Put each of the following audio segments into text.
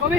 কবি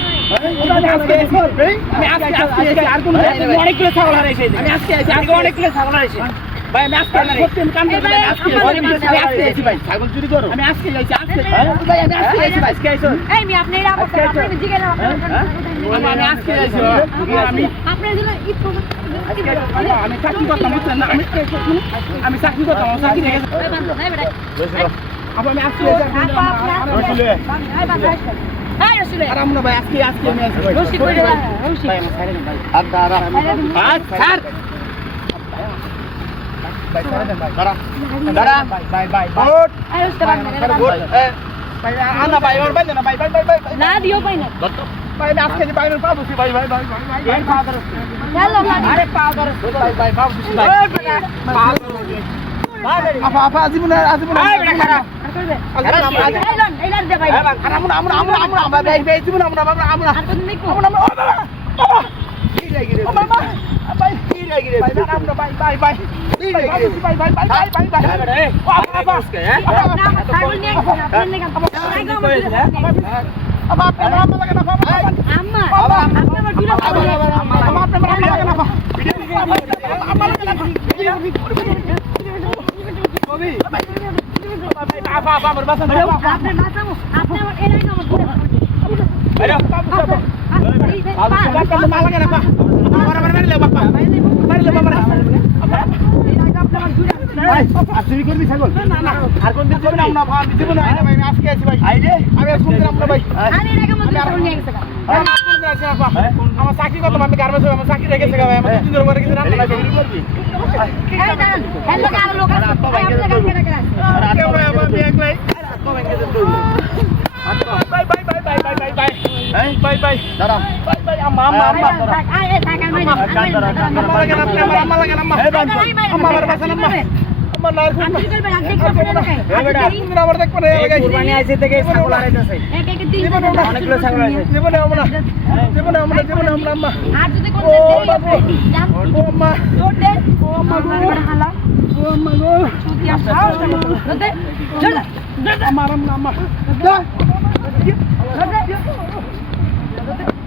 অনেকগুলো ছাগল হারাইছে অনেকগুলো ছাগল হারাইছে ভাই আমি আজকে চাকরি করতাম আমি চাকরি করতাম না দিও পাই না ভাই আজকে যে বাইরে পাবো সে ভাই ভাই ভাই ভাই ভাই ভাই ফাদার চলো আরে ফাদার ভাই ভাই ভাই ভাই ফাদার ফাদার আপা আপা জীবনে জীবনে ভাই বেটা খারাপ আমরা আপা আপা আমার বাসা আপনি ভাই আমি আজকে আছি ভাই আইরে আমি কোন দিন আমরা ভাই আরে এর আগে মধ্যে চলে নিয়ে গেছে গার্মেন্টস আমার চাকরি রেখে ভাই দাঁড়া আম্মা আম্মা আম্মা থাক আই এ থাক আমি না আম্মা লাগেন আপনি আমার আম্মা লাগেন আম্মা আম্মা আমার বাসা আম্মা আমার নার কোন আপনি করবেন আপনি দেখবেন না এই বেটা তুমি আমার দেখবেন এই গাইস কুরবানি আইছে থেকে ছাগল আইতাছে এক এক দিন অনেকগুলো ছাগল আইছে জীবনে আমরা জীবনে আমরা জীবনে আমরা আম্মা আর যদি কোন দেরি ও আম্মা ও দে ও আম্মা গো হালা ও আম্মা গো চুতিয়া সাউন্ড দে দে আমার আম্মা আম্মা দে Okay.